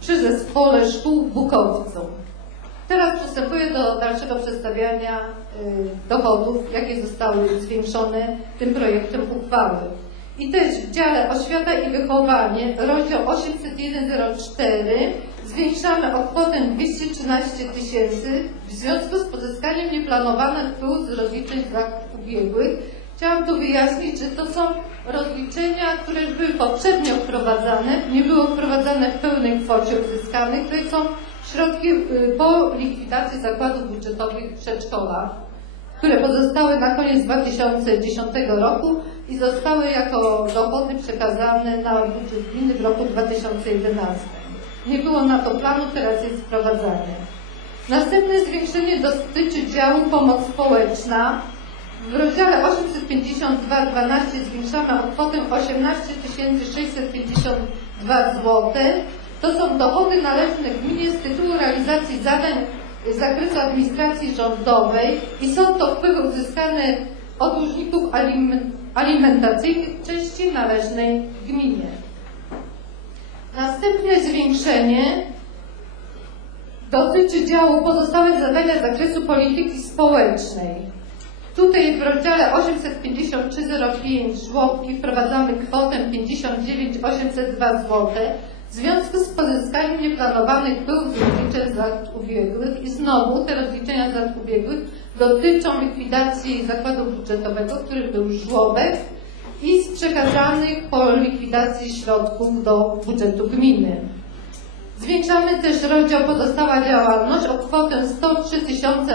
przy Zespole Szkół w Bukowcu. Teraz przystępuję do dalszego przedstawiania y, dochodów, jakie zostały zwiększone tym projektem uchwały. I też w dziale Oświata i Wychowanie, rozdział 80104 zwiększamy o kwotę 213 tysięcy w związku z pozyskaniem nieplanowanych plus z rozliczeń z lat ubiegłych. Chciałam tu wyjaśnić, że to są rozliczenia, które były poprzednio wprowadzane, nie było wprowadzane w pełnej kwocie uzyskanych. To są środki y, po likwidacji zakładów budżetowych w przedszkolach, które pozostały na koniec 2010 roku i zostały jako dochody przekazane na budżet gminy w roku 2011. Nie było na to planu, teraz jest wprowadzane. Następne zwiększenie dotyczy działu pomoc społeczna. W rozdziale 852.12 zwiększamy o kwotę 18 652 zł. To są dochody należne gminie z tytułu realizacji zadań z zakresu administracji rządowej i są to wpływy uzyskane od dłużników alim- alimentacyjnych części należnej gminie. Następne zwiększenie dotyczy działu pozostałe zadania z zakresu polityki społecznej. Tutaj w rozdziale 853.05 żłobki wprowadzamy kwotę 59.802 zł w związku z pozyskaniem nieplanowanych wpływów z rozliczeń z lat ubiegłych i znowu te rozliczenia z lat ubiegłych dotyczą likwidacji zakładu budżetowego, który był żłobek i z przekazanych po likwidacji środków do budżetu gminy. Zwiększamy też rozdział pozostała działalność o kwotę 103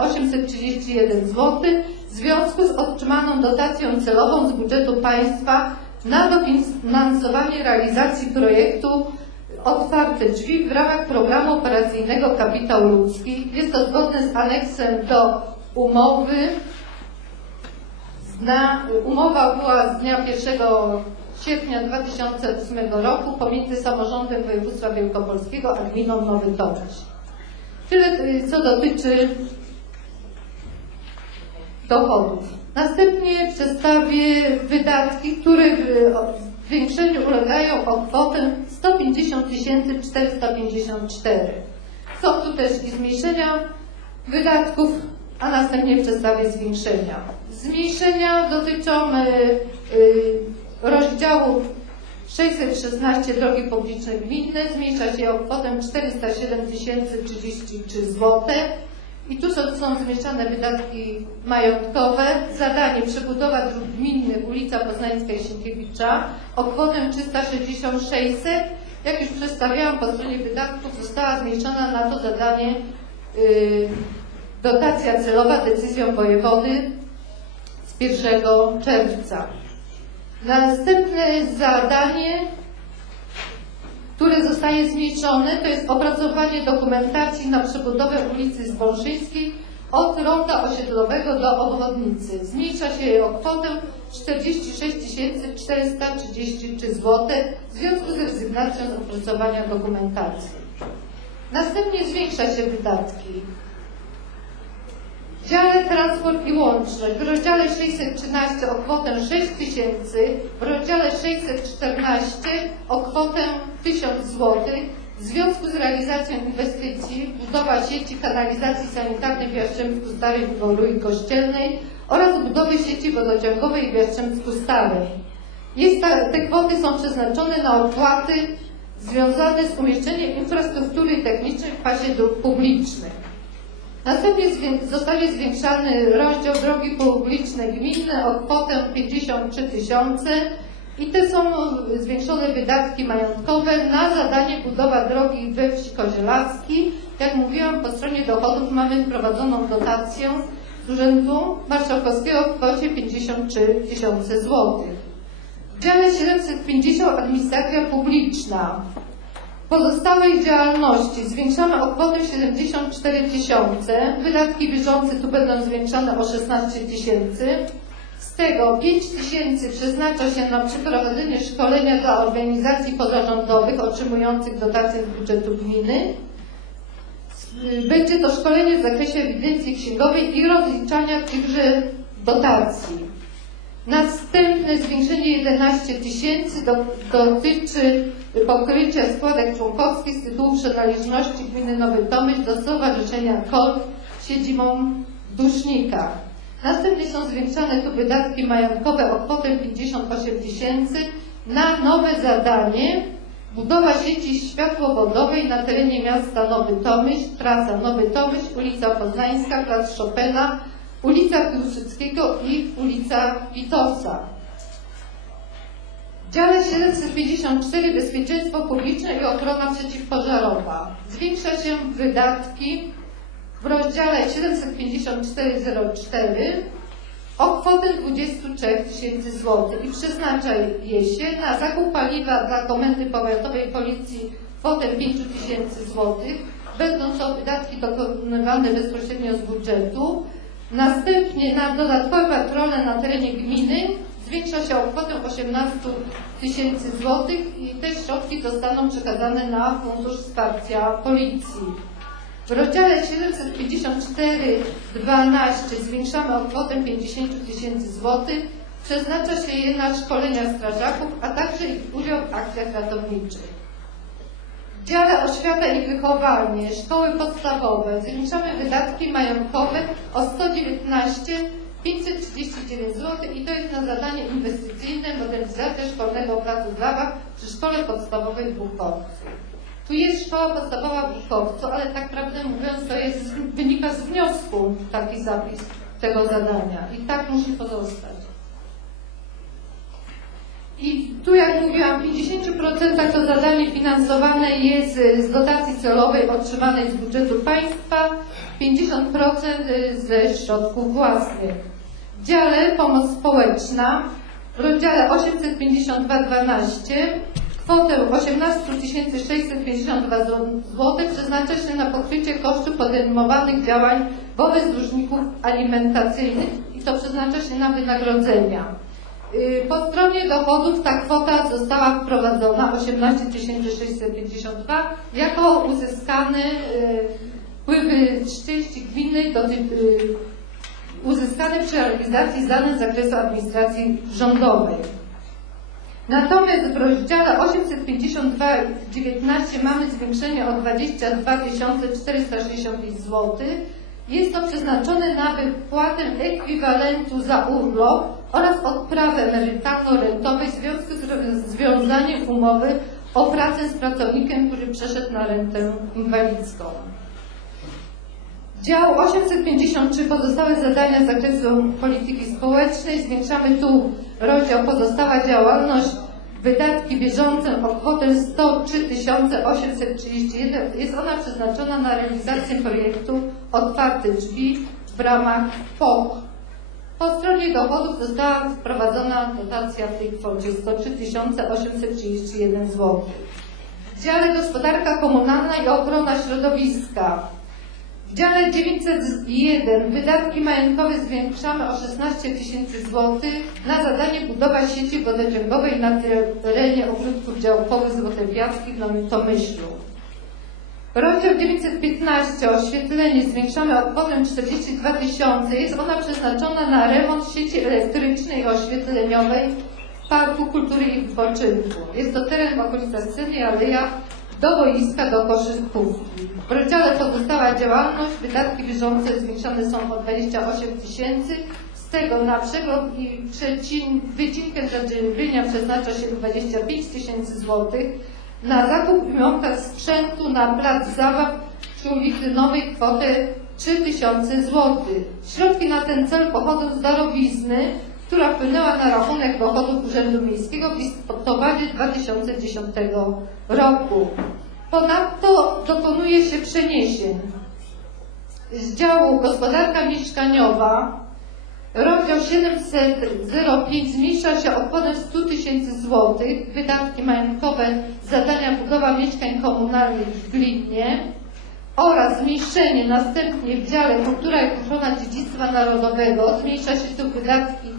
831 zł w związku z otrzymaną dotacją celową z budżetu państwa na dofinansowanie realizacji projektu Otwarte Drzwi w ramach programu operacyjnego Kapitał Ludzki. Jest to zgodne z aneksem do umowy. Umowa była z dnia 1 sierpnia 2008 roku pomiędzy samorządem województwa wielkopolskiego a gminą Nowy Toruń. Tyle y, co dotyczy dochodów. Następnie przedstawię wydatki, które w zwiększeniu ulegają o kwotę 150 454. Są tu też i zmniejszenia wydatków, a następnie przedstawię zwiększenia. Zmniejszenia dotyczą y, y, rozdziału 616 drogi publiczne gminne, zmniejsza się o kwotę 407 033 zł. I tu są, są wydatki majątkowe. Zadanie przebudowa dróg gminnych ulica Poznańska i Sienkiewicza o kwotę 360 600. Jak już przedstawiałam po stronie wydatków, została zmieszczona na to zadanie y, dotacja celowa decyzją wojewody z 1 czerwca. Następne zadanie, które zostaje zmniejszone, to jest opracowanie dokumentacji na przebudowę ulicy Zbolszyńskiej od ronda osiedlowego do obwodnicy. Zmniejsza się jej o kwotę 46 433 zł w związku z rezygnacją z opracowania dokumentacji. Następnie zwiększa się wydatki w dziale transport i łączność w rozdziale 613 o kwotę 6 tysięcy, w rozdziale 614 o kwotę 1000 zł w związku z realizacją inwestycji budowa sieci kanalizacji sanitarnej w Jastrzębsku Starej Dworu i Kościelnej oraz budowy sieci wodociągowej w Jastrzębsku Starej. Jest ta, te kwoty są przeznaczone na opłaty związane z umieszczeniem infrastruktury technicznej w pasie dróg publicznych. Następnie zostanie zwiększany rozdział drogi publiczne gminne o kwotę 53 tysiące i te są zwiększone wydatki majątkowe na zadanie budowa drogi we wsi Kozielarski. Jak mówiłam, po stronie dochodów mamy wprowadzoną dotację z Urzędu Marszałkowskiego w kwocie 53 tysiące złotych. W dziale 750 administracja publiczna pozostałej działalności zwiększamy o kwotę 74 tysiące. Wydatki bieżące tu będą zwiększane o 16 tysięcy. Z tego 5 tysięcy przeznacza się na przeprowadzenie szkolenia dla organizacji pozarządowych otrzymujących dotacje z budżetu gminy. Będzie to szkolenie w zakresie ewidencji księgowej i rozliczania tychże dotacji. Następne zwiększenie 11 tysięcy do, dotyczy pokrycia składek członkowskich z tytułu przynależności gminy Nowy Tomyśl do Stowarzyszenia KOL z siedzibą w Dusznikach. Następnie są zwiększane tu wydatki majątkowe o kwotę 58 tysięcy na nowe zadanie budowa sieci światłowodowej na terenie miasta Nowy Tomyśl, trasa Nowy Tomyśl, ulica Poznańska, plac Chopina, ulica Piłsudskiego i ulica Witosa. Dziale 754 Bezpieczeństwo publiczne i ochrona przeciwpożarowa. Zwiększa się wydatki w rozdziale 75404 o kwotę 23 tysięcy złotych i przeznacza je się na zakup paliwa dla Komendy Powiatowej Policji kwotę 5 tysięcy złotych. Będą to wydatki dokonywane bezpośrednio z budżetu. Następnie na dodatkowe patrole na terenie gminy zwiększa się o kwotę 18 tysięcy złotych i te środki zostaną przekazane na Fundusz Wsparcia Policji. W rozdziale 754.12 zwiększamy o kwotę 50 tysięcy złotych. Przeznacza się je na szkolenia strażaków, a także ich udział w akcjach ratowniczych. W dziale oświata i wychowanie, szkoły podstawowe zwiększamy wydatki majątkowe o 119 539 zł i to jest na zadanie inwestycyjne modernizacja szkolnego placu zabaw przy szkole podstawowej w Buchowcu. Tu jest szkoła podstawowa w Buchowcu, ale tak prawdę mówiąc to jest, wynika z wniosku taki zapis tego zadania i tak musi pozostać. I tu jak mówiłam, w 50% to zadanie finansowane jest z dotacji celowej otrzymanej z budżetu państwa, 50% y, ze środków własnych. Dziale pomoc społeczna, w rozdziale 852.12 kwotę 18 652 zł przeznacza się na pokrycie kosztów podejmowanych działań wobec dłużników alimentacyjnych i to przeznacza się na wynagrodzenia. Y, Po stronie dochodów ta kwota została wprowadzona 18 652 jako uzyskane y, wpływy z części gminy do tych, uzyskane przy realizacji zadań z zakresu administracji rządowej. Natomiast w rozdziale 852.19 mamy zwiększenie o 22 465 zł. Jest to przeznaczone na wypłatę ekwiwalentu za urlop oraz odprawę emerytalno-rentowej w związku z rozwiązaniem umowy o pracę z pracownikiem, który przeszedł na rentę inwalidzką. Dział 853 pozostałe zadania z zakresu polityki społecznej. Zwiększamy tu rozdział pozostała działalność, wydatki bieżące o kwotę 103 831. Jest ona przeznaczona na realizację projektu Otwarte Drzwi w ramach POK. Po stronie dochodów została wprowadzona dotacja w tej kwocie 103 831 zł. W dziale gospodarka komunalna i ochrona środowiska w dziale 901 wydatki majątkowe zwiększamy o 16 tysięcy złotych na zadanie budowa sieci wodociągowej na terenie ogródków działkowych Złote Piaski w Nowym Tomyślu. Rozdział 915 oświetlenie zwiększamy o kwotę 42 tysiące. Jest ona przeznaczona na remont sieci elektrycznej i oświetleniowej Parku Kultury i Wypoczynku. Jest to teren w okolicach sceny i aleja do boiska do koszykówki. W rozdziale pozostała działalność, wydatki bieżące zwiększone są o 28 tysięcy. Z tego na przegląd i przecin, wycinkę zadrzewienia przeznacza się 25 tysięcy złotych. Na zakup i sprzętu na plac zabaw przy ulicy Nowej kwotę 3 tysiące złotych. Środki na ten cel pochodzą z darowizny, która wpłynęła na rachunek dochodów Urzędu Miejskiego w listopadzie 2010 roku. Ponadto dokonuje się przeniesień z działu gospodarka mieszkaniowa. Rozdział 705 zmniejsza się o kwotę 100 tysięcy złotych, wydatki majątkowe zadania budowa mieszkań komunalnych w Glinie oraz zmniejszenie następnie w dziale kultura i ochrona dziedzictwa narodowego. Zmniejsza się tu wydatki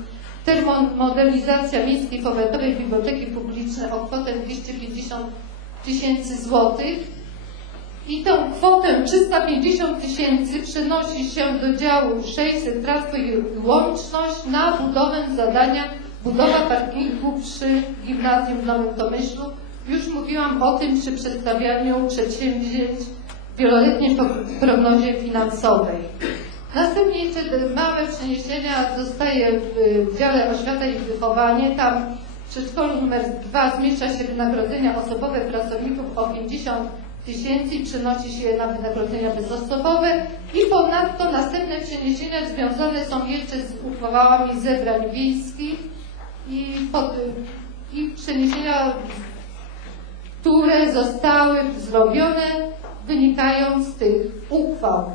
termomodernizacja miejskiej powiatowej biblioteki publicznej o kwotę 250 tysięcy złotych. I tą kwotę 350 tysięcy przenosi się do działu 600 Transport i Łączność na budowę zadania budowa parkingu przy gimnazjum w Nowym Tomyślu. Już mówiłam o tym przy przedstawianiu przedsięwzięć wieloletniej pro- prognozie finansowej. Następnie małe przeniesienia zostaje w dziale oświata i wychowanie. Tam w przedszkolu numer 2 zmniejsza się wynagrodzenia osobowe pracowników o 50 tysięcy przenosi się na wynagrodzenia bezosobowe. I ponadto następne przeniesienia związane są jeszcze z uchwałami zebrań wiejskich i, pod, i przeniesienia, które zostały zrobione wynikają z tych uchwał.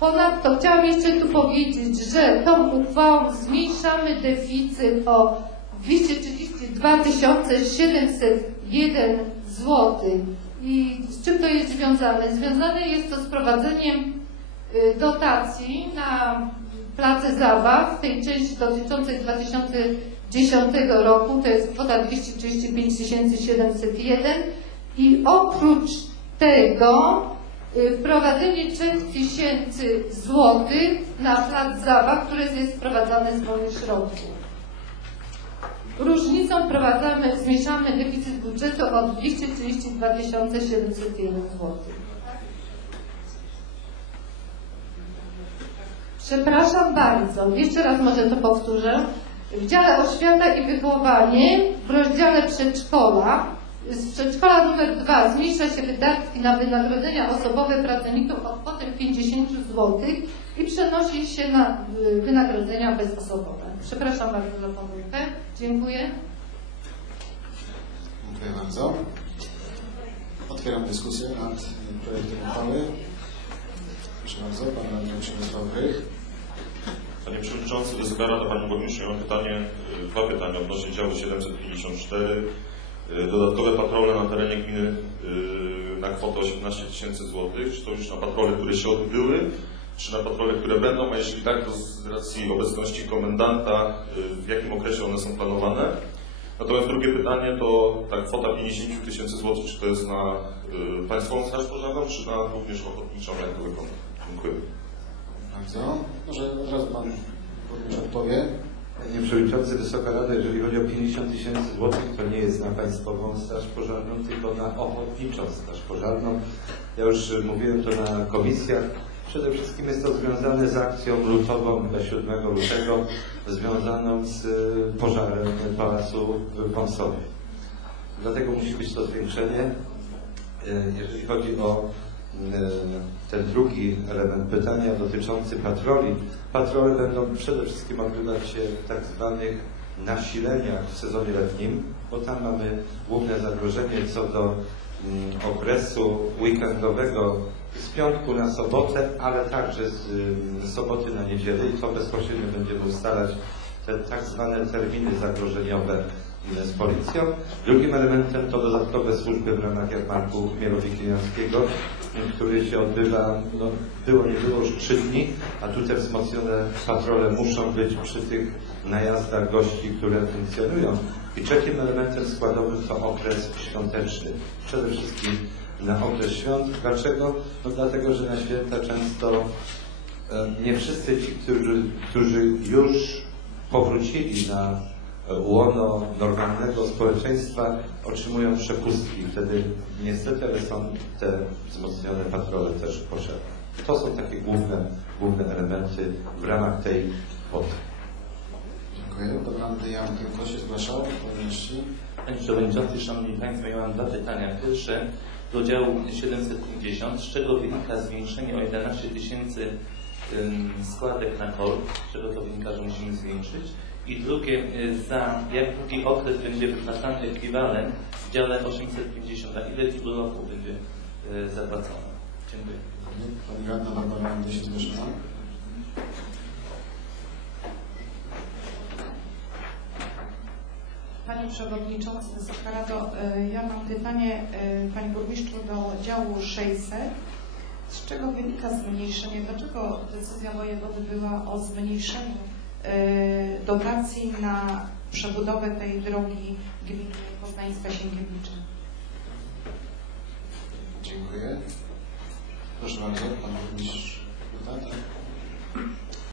Ponadto chciałam jeszcze tu powiedzieć, że tą uchwałą zmniejszamy deficyt o 232 701 zł. I z czym to jest związane? Związane jest to z prowadzeniem y, dotacji na place zabaw w tej części dotyczącej 2010 roku, to jest kwota 235 701 i oprócz tego wprowadzenie 3000 złotych na plac zabaw, które jest wprowadzane z wolnych środków. Różnicą wprowadzamy, zmniejszamy deficyt budżetu o 232 701 zł. Przepraszam bardzo, jeszcze raz może to powtórzę. W dziale oświata i wychowanie w rozdziale przedszkola z przedszkola numer 2 zmniejsza się wydatki na wynagrodzenia osobowe pracowników o kwotę 50 zł i przenosi się na y, wynagrodzenia bezosobowe. Przepraszam bardzo za pomyłkę. Dziękuję. Dziękuję bardzo. Otwieram dyskusję nad projektem uchwały. Proszę bardzo, pan radny Przemysław Rych. Panie Przewodniczący, Wysoka Rada, Panie Burmistrzu, ja mam pytanie, y, dwa pytania odnośnie działu 754. Dodatkowe patrole na terenie gminy y, na kwotę 18 tysięcy złotych. Czy to już na patrole, które się odbyły, czy na patrole, które będą, a jeśli tak, to z racji obecności komendanta, y, w jakim okresie one są planowane? Natomiast drugie pytanie to ta kwota 50 tysięcy złotych, czy to jest na y, Państwową Straż Pożarną, czy na również ochotniczą, to wygląda? Dziękuję. Bardzo. Może od razu pan burmistrz odpowie. Panie Przewodniczący, Wysoka Rada, jeżeli chodzi o 50 tysięcy złotych, to nie jest na Państwową Straż Pożarną, tylko na Ochotniczą Straż Pożarną. Ja już mówiłem to na komisjach. Przede wszystkim jest to związane z akcją lutową chyba 7 lutego, związaną z y, pożarem Pałacu w. Dlatego musi być to zwiększenie. Y, Jeżeli chodzi o y, ten drugi element pytania dotyczący patroli, patrole będą przede wszystkim odbywać się w tak zwanych nasileniach w sezonie letnim, bo tam mamy główne zagrożenie co do mm, okresu weekendowego z piątku na sobotę, ale także z y, soboty na niedzielę. I to bezpośrednio będziemy ustalać te tak zwane terminy zagrożeniowe y, z policją. Drugim elementem to dodatkowe służby w ramach jarmarku Chmielowickiego, który się odbywa, no, było nie było już trzy dni, a tu te wzmocnione patrole muszą być przy tych najazdach gości, które funkcjonują. I trzecim elementem składowym to okres świąteczny. Przede wszystkim na okres świąt. Dlaczego? No dlatego, że na święta często e, nie wszyscy ci, którzy, którzy już powrócili na łono normalnego społeczeństwa, otrzymują przepustki. Wtedy niestety, ale są te wzmocnione patrole też potrzebne. To są takie główne, główne elementy w ramach tej kwoty. Dziękuję. Pan radny Jan tylko się zgłaszał. Powinności. Panie Przewodniczący, Szanowni Państwo, ja mam dwa pytania. Pierwsze do działu 750, z czego wynika zwiększenie o 11 tysięcy składek na KOR, z czego to wynika, że musimy zwiększyć. I drugie, y, za jak długi okres będzie wypłacany ekwiwalent w dziale 850, a ile roku będzie y, zapłacone? Dziękuję. Pani radna Barbara zgłaszała. Panie Przewodniczący, Wysoka Rado, y, ja mam pytanie y, Panie Burmistrzu do działu 600. Z czego wynika zmniejszenie? Dlaczego decyzja wojewody była o zmniejszeniu dotacji na przebudowę tej drogi gminy Poznańska Sienkiewicza? Dziękuję. Proszę bardzo, pan burmistrz pyta?